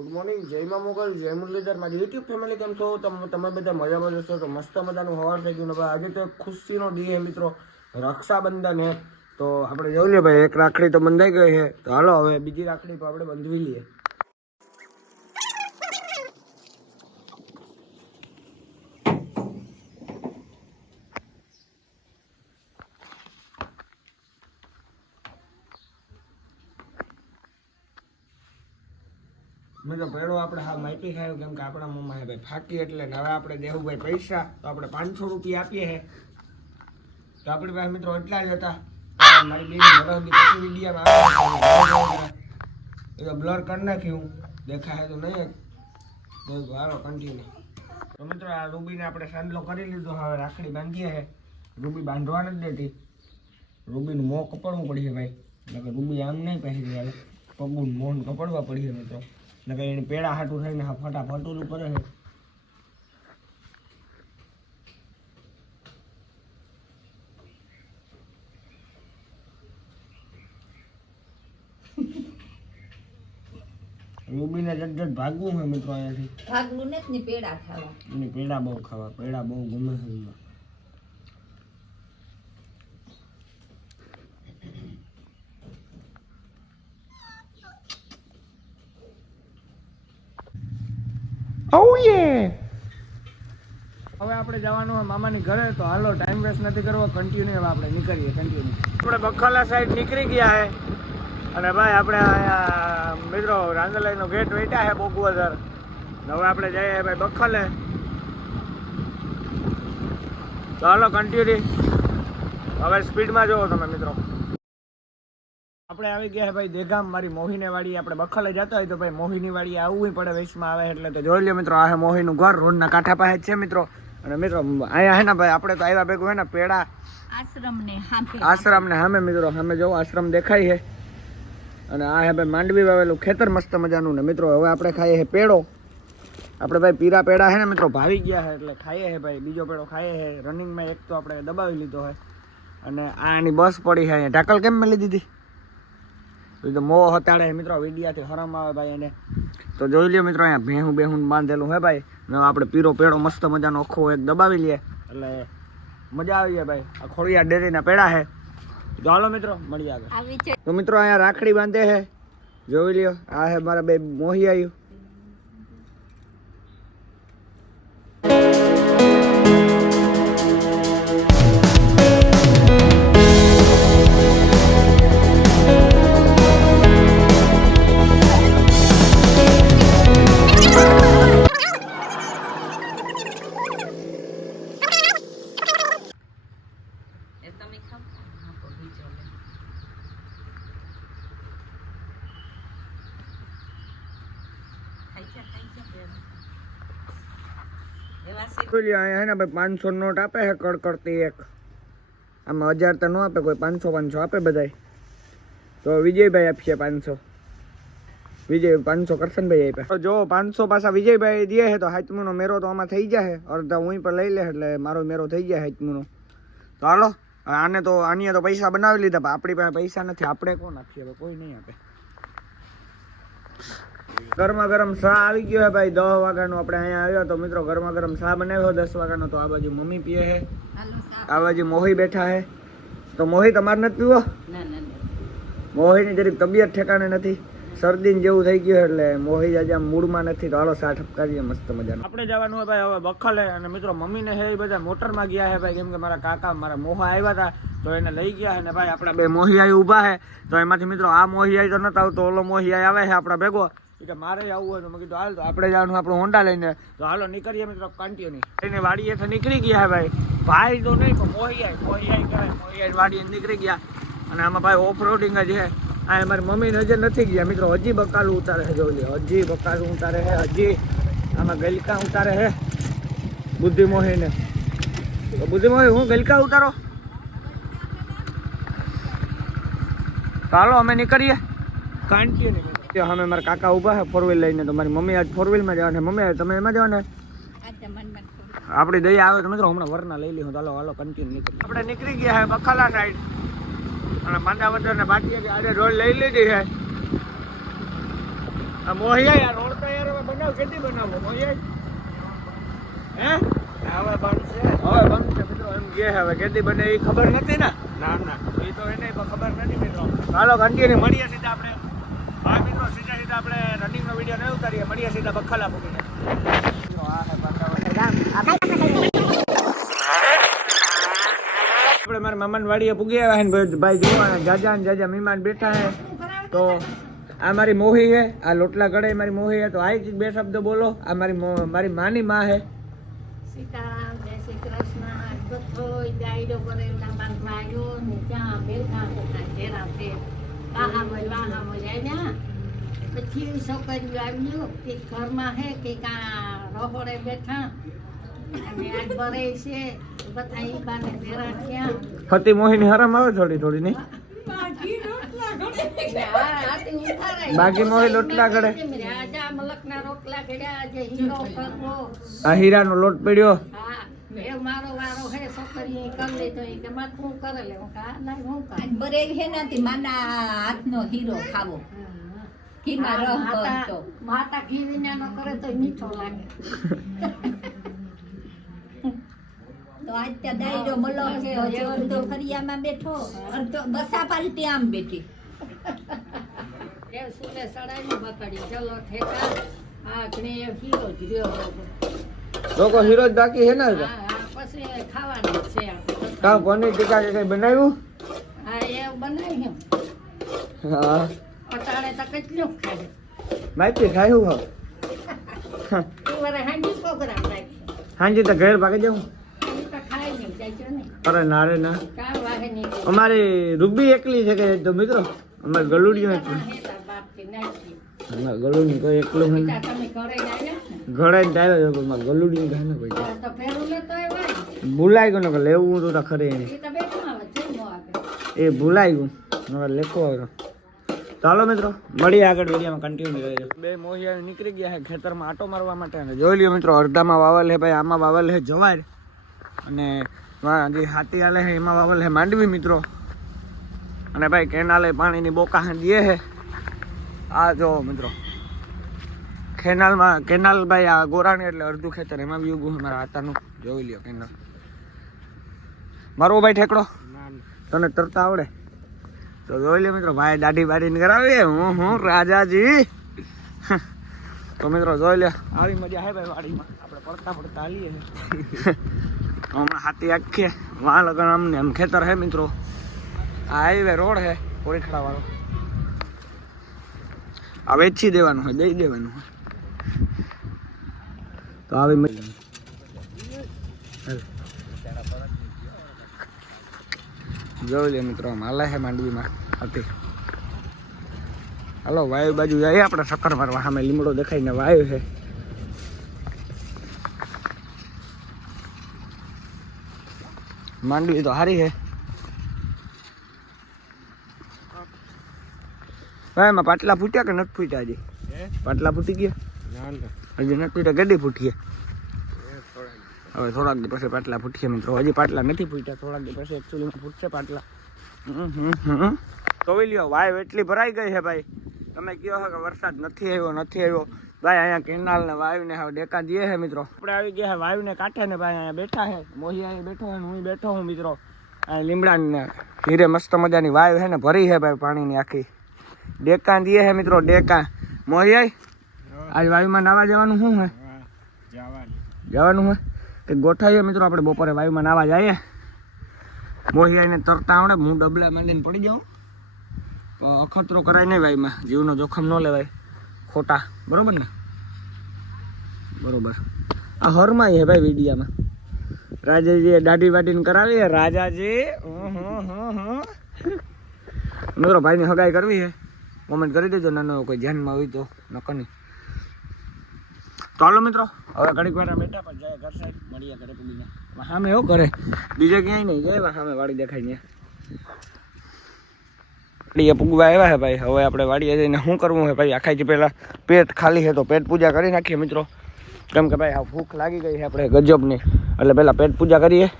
Good morning, જય મા મોગલ, જય મુરલીધર. મારી યુટ્યુબ ફેમિલી કેમ છો? તમે બધા મજામાં જશો તો મસ્ત મજાનું સવાર થઈ ગયું ને ભાઈ. આજે તો ખુશીનો દી હે મિત્રો, રક્ષાબંધન હે. તો આપણે જોઈ લઈએ ભાઈ, એક રાખડી તો બંધાઈ ગઈ છે. તો હાલો હવે બીજી રાખડી તો આપણે બંધવી લઈએ. મેં તો પેડો આપણે હા માહિતી ખાયું કેમ કે આપણા મમ્મા હે ભાઈ ફાકી એટલે હવે આપણે દેવું ભાઈ પૈસા તો આપણે 500 રૂપિયા આપીએ હે. તો આપણી પાસે મિત્રો એટલા જ હતા. મારી બેન મરહદી પછી વિડીયામાં આવે બ્લર કરી નાખ્યું દેખાય તો નહીં. તો હાલો કન્ટિન્યુ. તો મિત્રો આ રૂબીને આપણે સાંડલો કરી લીધો. હવે રાખડી બાંધીએ છે. રૂબી બાંધવા નથી દેતી. રૂબીનું મોં કપડવું પડશે ભાઈ, એટલે રૂબી આમ નહીં પહેરી આવે, પગું મોન કપડવા પડશે મિત્રો. એટલે એને પેડા હાટું થઈને ફટાફટ ઓલું કરે છે. રૂબીને જટ ભાગવું છે મિત્રો અહીંયાથી. ભાગવું નથી ને પેડા ખાવા. એની પેડા બહુ ખાવા, પેડા બહુ ગમે છે. હવે આપણે જવાનું હોય મામાની ઘરે. તો હાલો ટાઈમ વેસ્ટ નથી કરવો, કન્ટિન્યુ હવે આપણે નીકળીએ. આપણે બખાલા સાઈડ નીકળી ગયા છે. અને ભાઈ આપણે અહીંયા મિત્રો રાંદલાઈનો ગેટ વેટ્યા છે બોગવદર. હવે આપણે જઈએ ભાઈ બખાલે. તો હાલો કન્ટિન્યુ હવે સ્પીડમાં જોવો તમે મિત્રો. આપણે આવી ગયા ભાઈ દેગામ, મારી મોહીને વાડી. આપણે બખાલે જતા હોય તો ભાઈ મોહીની વાડી આવવું પડે વૈશમાં આવે એટલે. તો જોઈ લો મિત્રો, આ હે મોહીનું ઘર, રોડના કાંઠા પાસે જ છે મિત્રો. અને મિત્રો અહીંયા હે ને ભાઈ આપણે તો આવ્યા ભેગું હે ને પેડા આશ્રમ ને સામે મિત્રો, સામે જો આશ્રમ દેખાય છે. અને આ હે ભાઈ માંડવી વાવેલું ખેતર મસ્ત મજાનું. ને મિત્રો હવે આપણે ખાઈએ છે પેડો. આપણે ભાઈ પીરા પેડા હે ને મિત્રો ભાવી ગયા છે એટલે ખાઈએ છે ભાઈ. બીજો પેડો ખાઈએ છે. રનિંગમાં એક તો આપણે દબાવી લીધો છે. અને આ એની બસ પડી છે અહીંયા. ઢાકલ કેમ મેલી દીધી? તો મોહ હતાડે મિત્રો, વિડિયાથી હરામ આવે ભાઈ એને. તો જોઈ લ્યો મિત્રો, અહીંયા બેહું બાંધેલું હે ભાઈ. ને આપણે પીરો પેડો મસ્ત મજાનો આખો એક દબાવી લઈએ એટલે મજા આવી જાય ભાઈ. આ ખોડિયા ડેરીના પેડા છે. તો હાલો મિત્રો મળીએ આગળ. તો મિત્રો અહીંયા રાખડી બાંધે છે, જોઈ લ્યો. આ હે મારા બે મોહી આવ્યું. અહીંયા હે ને ભાઈ 500 નોટ આપે છે કડકડતી એક. આમાં 1000 તો ન આપે કોઈ, 500 આપે બધાય. તો વિજયભાઈ આપશે 500. વિજય 500 કરશનભાઈ આપ્યા. તો જો 500 પાછા વિજયભાઈ દે છે. તો હાથમુનો મેરો તો આમાં થઈ જાય. અડધા હું પર લઈ લે એટલે મારો મેરો થઈ જાય હાથમુનો. તો હાલો આને તો આની તો પૈસા બનાવી લીધા. આપણી પાસે પૈસા નથી, આપણે કોણ આપીએ? કોઈ નહીં આપે. ગરમા ગરમ ચા આવી ગયો હે ભાઈ. 10 વાગ્યાનો આપણે અહીંયા આવ્યો તો મિત્રો ગરમા ગરમ ચા બનાવ્યો 10 વાગ્યાનો. તો આ બાજુ મમ્મી પીએ છે, આ બાજુ મોહી બેઠા છે. તો મોહી તમારે નથી પીવો? મોહીની જરીક તબિયત ઠેકાણે નથી, શરદી જેવું થઈ ગયું એટલે મોહી આજે આમ મૂડમાં નથી. તો હાલો ચા ઠપકારીએ મસ્ત મજાનો. આપણે જવાનું હોય ભાઈ હવે બખાલે. અને મિત્રો મમ્મીને હે એ બધા મોટરમાં ગયા છે ભાઈ, કેમ કે મારા કાકા મારા મોહા આવ્યા હતા તો એને લઈ ગયા છે. ને ભાઈ આપણા બે મોહિયાઈ ઊભા છે. તો એમાંથી મિત્રો આ મોહિયાઈ તો નતા આવતો, ઓલો મોહિયાઈ આવે છે આપણા ભેગો. કે મારે આવવું હોય તો મેં કીધું હાલ. તો આપણે જવાનું આપણું હોન્ડા લઈને. તો હાલો નીકળીએ મિત્રો કન્ટિન્યુ. એને વાડીએથી નીકળી ગયા હે ભાઈ. ભાઈ તો નહીં પણ મોહિયાઈ કહેવાય. મોહિયાઈ વાડીએ નીકળી ગયા. અને આમાં ભાઈ ઓફ રોડિંગ જ છે. આ મારી મમ્મી નજર નથી ગયા મિત્રો. હજી બકાલું ઉતારે છે, જોઈ લે. હજી બકાલું ઉતારે છે. હજી આમાં ગલકા ઉતારે છે બુદ્ધિ મોહીને. તો બુદ્ધિ મોહી હું ગલકા ઉતારો. ચાલો અમે નીકળીએ કન્ટિન્યુ. અમે મારા કાકા ઉભા છે 4 વ્હીલ લઈને. તો મારી મમ્મી આજ 4 વ્હીલમાં જવા છે. મમ્મી તમે એમાં જવા ને? આપણી દયા આવે તો મિત્રો હમણાં વરના લઈ લઈશું. ચાલો હાલો કન્ટિન્યુ નીકળી. આપણે નીકળી ગયા છે બખાલા સાઈડ. અને માંડાવદર ને ભાટિયા આજે રોડ લઈ લીધી છે. આ મોહિયા યાર રોડ તો યાર હવે બનાવ કેટલી બનાવો મોહિયા હે હવે બનશે મિત્રો એમ કે હવે કેટલી બને એ ખબર નથી ને ના એ તો એને પણ ખબર નથી મિત્રો ચાલો ઘંટીને મળીએ સીધા આપણે હા મિત્રો સીધા આપણે રનિંગનો વિડીયો નહીં ઉતારીએ મળીએ સીધા બખલા પૂરીને આપણે મારા મામાની વાડીએ પૂગી આવ્યા ને ભાઈ જોવા જાજા મહેમાન બેઠા હે તો આ મારી મોહી હે આ લોટલા ગળે મારી મોહી હે તો આ બે શબ્દ બોલો આ મારી માની માં હે સીતારામ જય શ્રી કૃષ્ણ બધો ડાયડો કરેલા બાંધવાયો ને ત્યાં બેઠા હતા ઘેરા છે વાહા મજાય ને પછી છોકરીઓ આવ્યું કે ઘરમાં હે કે કા રહોડે બેઠા અને આજ બરે છે બધા ઈ બાને ઘેરા થયા ફતી મોહીની હરામ આવે થોડી નહીં બાકી મોહી લોટલા ગળે રાજા મલકના રોટલા ઘડ્યા આજે હીરો કરવો આ હીરાનો લોટ પડ્યો હા એ મારો વારો હે છોકરી કરી લીધો એ કે માં તું કરે લે હું કા ના હું કા બરે હે નથી માના હાથનો હીરો ખાવો ઘીમાં રહ બનતો માતા ઘી વિના ન કરે તો મીઠો લાગે તો આજ ત્યાં દાયરો મલો છે અડધો ફરિયામાં બેઠો અડધો બસા પાલટી આમ બેઠી એ સુલે સડાઈ બકડી ચલો ઠેકા આ ઘણે હીરો જ રહ્યો લોકો હીરો જ બાકી હે ને હા પછી ખાવાનું છે આપણે કાં પનીર ટીકા કે કઈ બનાવ્યું હા એ બનાવી એમ હા અટાણે તો કેટલું ખાય માહિતી ખાયું હા એ વારે હાંડી પ્રોગ્રામ રાખી હાંજી તો ઘેર ભાગી જાઉં એ તો ખાય નહીં જાય છે ને અરે ના રે ના કાં વાહે નહીં અમારી રૂબી એકલી છે કે તો મિત્રો અમારે ગલુડિયું એકલું બાપથી નાખી અમારે ગલુડિયું કોઈ એકલું હોય બેટા તમે ઘરે જ આવ્યા ને ઘરે જ આવ્યો છે અમારે ગલુડિયું કહે ને કોઈ તો ફેરું લેતો આવ્યા ભૂલાઈ ગયું ને કે લેવું હતું તો ખરે એને એ તો બેઠું આવે છે નો આગળ એ ભૂલાઈ ગયું હવે લેખો આવ્યો ચાલો મિત્રો મળીએ આગળ વિડીયોમાં કન્ટિન્યુ રહેજો બે મોહિયા નીકળી ગયા છે ખેતરમાં આટો મારવા માટે અને જોઈ લ્યો મિત્રો અડધામાં વાવલ છે ભાઈ આમાં વાવલ છે જવાર અને જે હાથી હાલે છે એમાં વાવલ છે માંડવી મિત્રો અને ભાઈ કેનાલે પાણીની બોકા દે છે આ જો મિત્રો કેનાલ ભાઈ આ ગોરાણી એટલે અડધું ખેતર એમાં બી ઉગું મારા હાથાનું જોઈ લ્યો કેનાલ મારો ભાઈ ઠેકડો તને તરતા આવડે તો જોઈ લે મિત્રો ભાઈ દાઢી બાઢી કરાવીએ હું રાજાજી તો મિત્રો જોઈ લે આવી મજા હે ભાઈ વાડીમાં આપણે પડતા હાલીએ હમણાં હાથી આખીએ વાં લગન અમને એમ ખેતર હે મિત્રો આ હાઈવે રોડ હે પોરીખડા વાળો આ વેચી દેવાનું હોય દઈ દેવાનું હોય તો આવી જોઈ લે મિત્રો હાલે છે માંડવીમાં હતી હાલો વાયુ બાજુ જાય આપણે ચક્કર મારવા સામે લીમડો દેખાઈને વાયુ છે માંડવી તો સારી છે ભાઈ એમાં પાટલા ફૂટ્યા કે નથી ફૂટ્યા હજી પાટલા ફૂટી ગયા હજી નથી ફૂટ્યા ગડી ફૂટીએ હવે થોડાક દી પછી પાટલા ફૂટશે મિત્રો હજી પાટલા નથી ફૂટ્યા થોડાક દી પછી એકચ્યુઅલીમાં ફૂટશે પાટલા તો લ્યો વાયુ એટલી ભરાઈ ગઈ છે ભાઈ તમે કહો છો કે વરસાદ નથી આવ્યો ભાઈ અહીંયા કેનાલ ને વાયુ ને હવે ડેકા દે છે મિત્રો આપણે આવી ગયા વાયુ ને કાંઠે ને ભાઈ અહીંયા બેઠા છે મોહી અહીં બેઠો છે હું બેઠો હું મિત્રો અહીંયા લીમડા ને હીરે મસ્ત મજાની વાયુ છે ને ભરી છે ભાઈ પાણીની આખી ડેકા દે છે મિત્રો ડેકા મોહી આજ વાયુમાં નાવા જવાનું શું હે જવાનું હોય કે ગોઠવીએ મિત્રો આપણે બપોરે વાયુમાં નાવા જઈએ મોહી આવીને તરતા આવડે હું ડબલા માંડીને પડી જાઉં અખતરો કરાય નહીં વાયુમાં જીવનો જોખમ ન લેવાય ખોટા બરોબર ને બરોબર આ હરમાં હે ભાઈ વિડીયામાં રાજાજીએ દાઢી વાઢીને કરાવી રાજાજી મિત્રો ભાઈની હગાઈ કરવી છે કોમેન્ટ કરી દેજો નાનો કોઈ ધ્યાનમાં હોય તો નકર નહીં તો હાલો મિત્રો હવે ઘડીક વાર બેઠા પણ જાય ઘર સાઈડ મળીએ ઘરે પૂગીને સામે એવું કરે બીજે ક્યાંય નહીં જાય સામે વાડી દેખાય ને વાડીએ પૂગવા આવ્યા છે ભાઈ હવે આપણે વાડીએ જઈને શું કરવું છે ભાઈ આખાથી પહેલાં પેટ ખાલી છે તો પેટ પૂજા કરી નાખીએ મિત્રો કેમ કે ભાઈ આ ભૂખ લાગી ગઈ છે આપણે ગજબની એટલે પહેલાં પેટ પૂજા કરીએ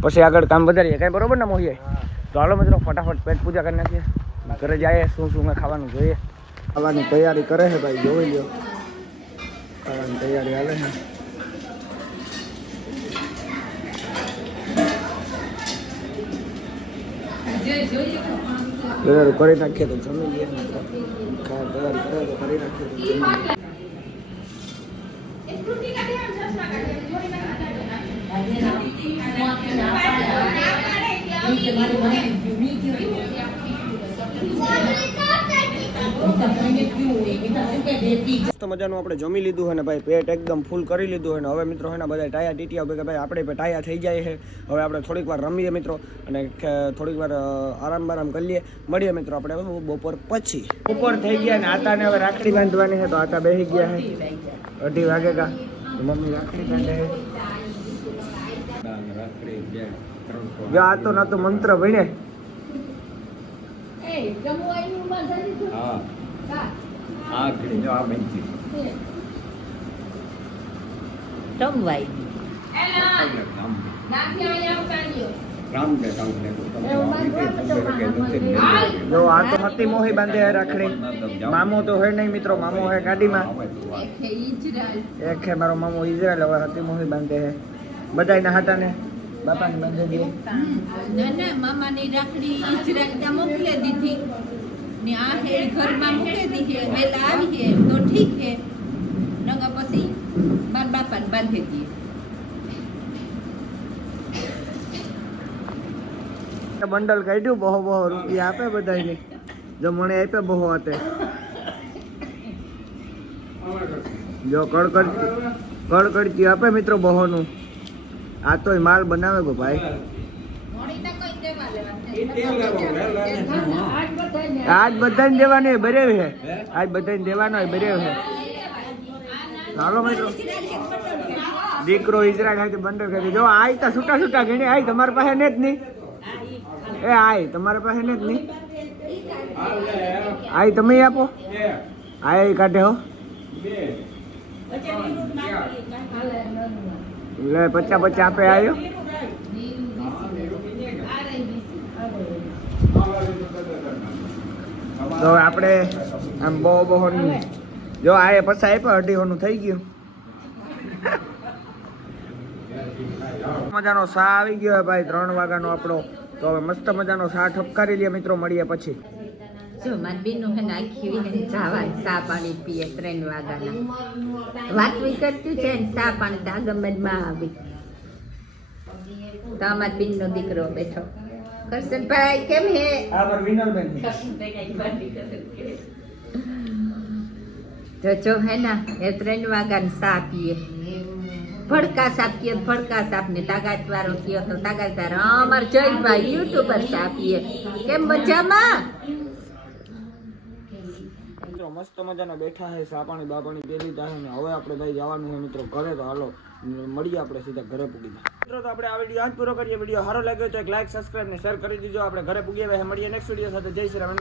પછી આગળ કામ વધારીએ કાંઈ બરોબર ને મોહીએ તો હાલો મિત્રો ફટાફટ પેટ પૂજા કરી નાખીએ ઘરે જઈએ શું ખાવાનું જોઈએ ખાવાની તૈયારી કરે છે ભાઈ, જોઈ લો ખાવાની તૈયારી હાલે છે. તૈયારી કરી નાખીએ તો જમી લઈએ. તૈયારી કરે તો કરી નાખીએ તો જમી લઈએ. મસ્ત મજાનું આપણે જમી લીધું અને ભાઈ પેટ એકદમ ફૂલ કરી લીધું અને હવે મિત્રો એના બધા ટાયા ટીટિયા કે ભાઈ આપણે ટાયા થઈ જાય છે. હવે આપણે થોડીક વાર રમીએ મિત્રો અને થોડીક વાર આરામ બારામ કરી લઈએ. મળીએ મિત્રો આપણે બપોર પછી. બપોર થઈ ગયા ને આતાને હવે રાખડી બાંધવાની છે તો આતા બેસી ગયા છે. 2:30 વાગે કા મમ્મી રાખડી બાંધે છે. જો આ તો ના તો મંત્ર ભણે. જો આ તો હતી મોહી બાંધે રાખડી. મામો તો હોય નહીં મિત્રો, મામો હોય ગાડીમાં. એક છે મારો મામો ઇઝરાયલ. હવે હતી મોહી બાંધે છે બધાના હાટાને. બાપાને બાંધે દે. ના મામાની રાખડી ઇઝરાયલ મોકલી દીધી ને આ હે ઘરમાં મૂકી દીધી. વેલા આવી છે તો ઠીક છે, નગર પછી મારા બાપાને બાંધી દઈએ. બંડલ કાઢ્યું, બહુ રૂપિયા આપે બધાને. જો મને આપે બહુ હાથે. જો કડકડતી આપે મિત્રો બહોનું. આ તો માલ બનાવે ગો ભાઈ. આજ બધાને દેવાનું હોય બરેવ છે. આજ બધાને દેવાનો હોય બરેવ છે. હાલો મિત્રો દીકરો ઇઝરાયલ હાથે બંડલ કરી. જો આય તો છૂટા છૂટા ગણી. આય તમારી પાસે ને જ નહીં. એ આય તમારી પાસે ને જ નહીં. આય તમે આપો. આય કાઢે હો. લે 50 આપે આવ્યો. તો આપણે આમ બહુ જો આ પૈસા આપ્યા 2.5 થઈ ગયું. મજાનો સા આવી ગયો ભાઈ 3 વાગ્યાનો આપણો. તો હવે મસ્ત મજાનો સા ઠપકારી લઈએ મિત્રો. મળીએ પછી. જો મારી બેનો હે નાખી ને જાવા ચા પાણી પીએ 3 વાગ્યાના. વાત કરતી છે ને ચા પાણી તો આગમનમાં આવી. તો અમારી બેનનો દીકરો બેઠો. કરશનભાઈ કેમ હે? આ પર વિનલબેન જો હે ના એ 3 વાગ્યાની ચા પીએ. ભડકા સાપ પીએ. ભડકા સાપ ને તાકાત વાળો કયો તો તાકાત વાળો. અમાર જયભાઈ યુટ્યુબર ચા પીએ. કેમ મજામાં? મિત્રો મસ્ત મજાના બેઠા છે. સા પાણી બાપાણી પી લીધા છે ને હવે આપણે ભાઈ જવાનું છે મિત્રો ઘરે. તો હાલો મળીએ આપણે સીધા ઘરે પૂગી જાય. મિત્રો તો આપણે આ વિડીયો આજ પૂરો કરીએ. વિડીયો સારો લાગ્યો તો એક લાઈક સબસ્ક્રાઈબ ને શેર કરી દીજો. આપણે ઘરે પૂગીએ. મળીએ નેક્સ્ટ વિડીયો સાથે. જય શ્રી રામ.